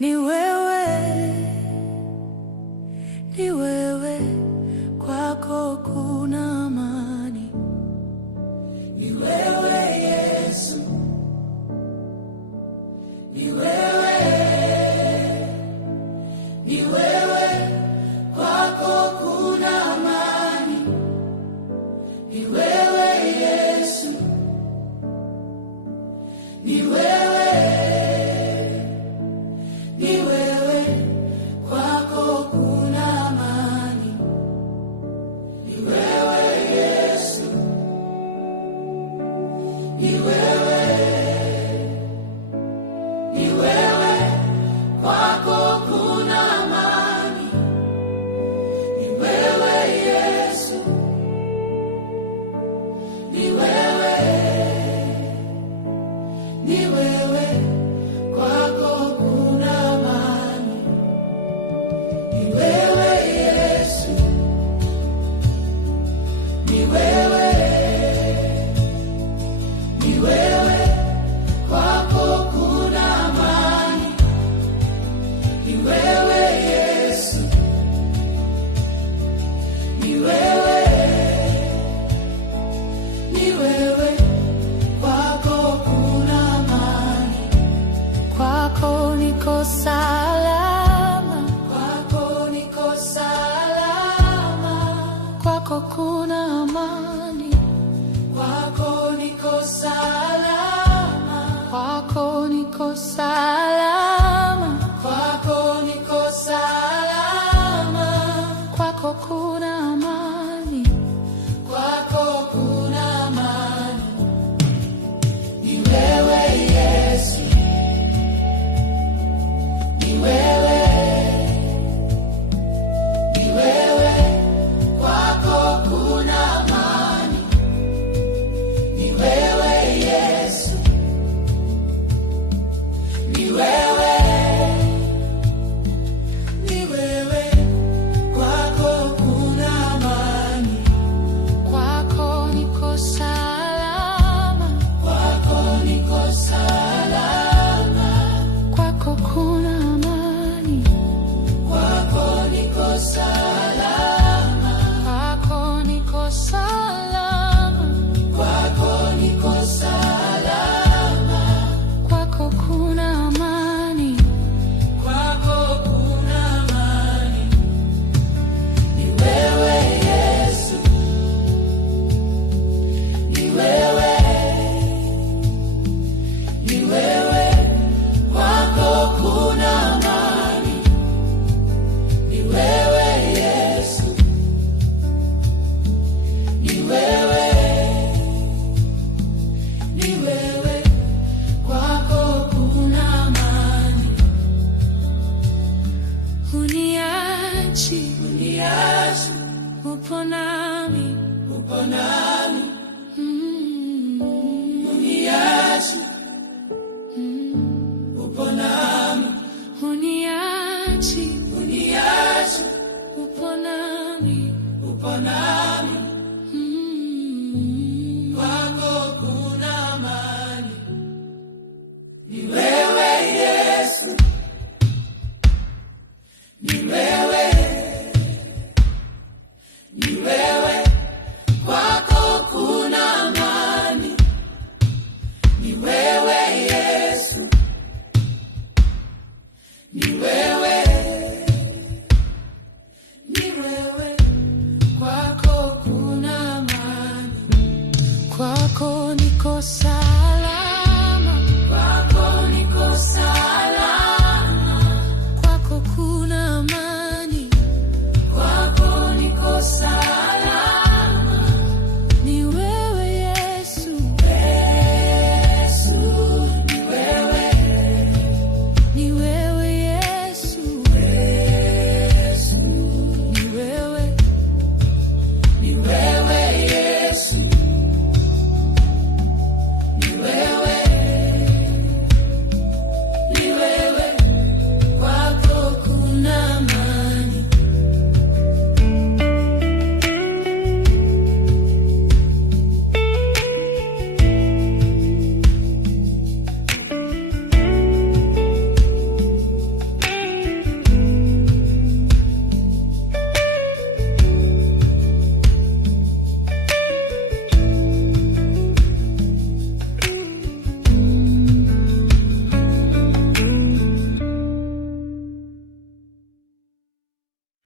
ni wewe, ni wewe, kwako kuna amani. Ni wewe Yesu, ni wewe, ni wewe, kwako kuna amani. Ni wewe Yesu, ni wewe, ni wewe, kwako kuna amani. Ni wewe Yesu, ni wewe, ni wewe, kwako kuna amani. Ni wewe Yesu, ni wewe, ni wewe, kwako kuna amani. Ni wewe Yesu, ni wewe, ni wewe, kwako kuna amani. Ni wewe Yesu, ni wewe, ni wewe, kwako kuna amani. Kwako niko salama, kwako niko salama, kwako kuna amani. Kwako niko salama, kwako niko salama, kwako niko salama, kwako kuna amani. Kwako kuna amani. Ni wewe Yesu, ni wewe, ni wewe, kwako kuna amani. Ni wewe Yesu, ni wewe, ni wewe, kwako kuna amani. Kwako niko salama, kwako niko salama, kwako kuna amani. Kwako niko salama, kwako niko salama, kwako niko salama, kwako kuna amani. Kwako kuna amani. Ni wewe Yesu, ni wewe, ni wewe, kwako kuna amani. Ni wewe Yesu, ni wewe, ni wewe, kwako kuna amani. Uniachi, uniachi, upo nami, upo nami. Uniachi, upo nami. Uniachi, uniachi, upo nami, upo nami. Kwako kuna amani. Ni wewe Yesu, ni wewe, ni wewe, kwako kuna amani. Ni wewe Yesu, ni wewe.